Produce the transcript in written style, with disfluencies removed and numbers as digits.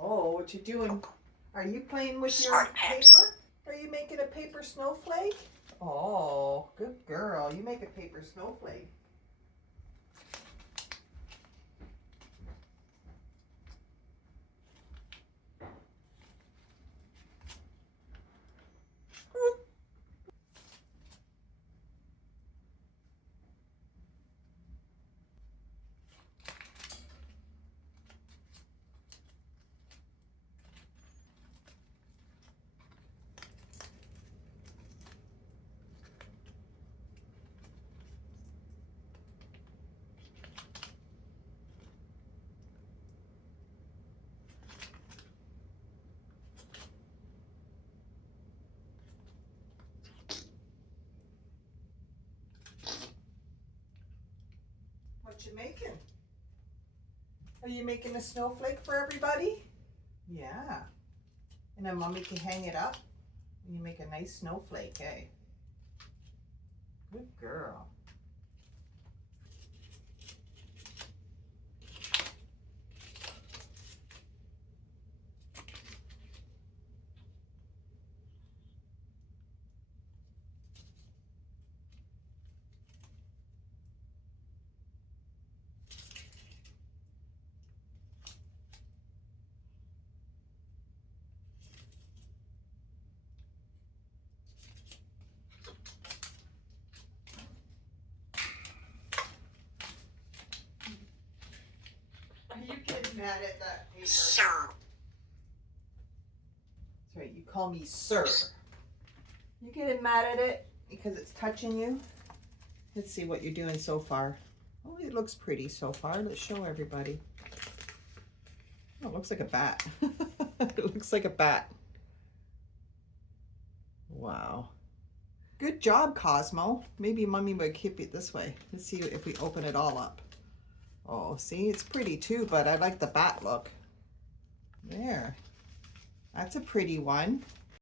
Oh, what you doing? Are you playing with your paper? Are you making a paper snowflake? Oh, good girl. You make a paper snowflake. What you making? Are you making a snowflake for everybody? Yeah. And then mommy can hang it up and you make a nice snowflake, eh? Good girl. Are you getting mad at that paper? That's right, you call me sir. You getting mad at it because it's touching you? Let's see what you're doing so far. Oh, it looks pretty so far. Let's show everybody. Oh, it looks like a bat. It looks like a bat. Wow. Good job, Cosmo. Maybe mommy would keep it this way. Let's see if we open it all up. Oh, see, it's pretty too, but I like the bat look. There. That's a pretty one.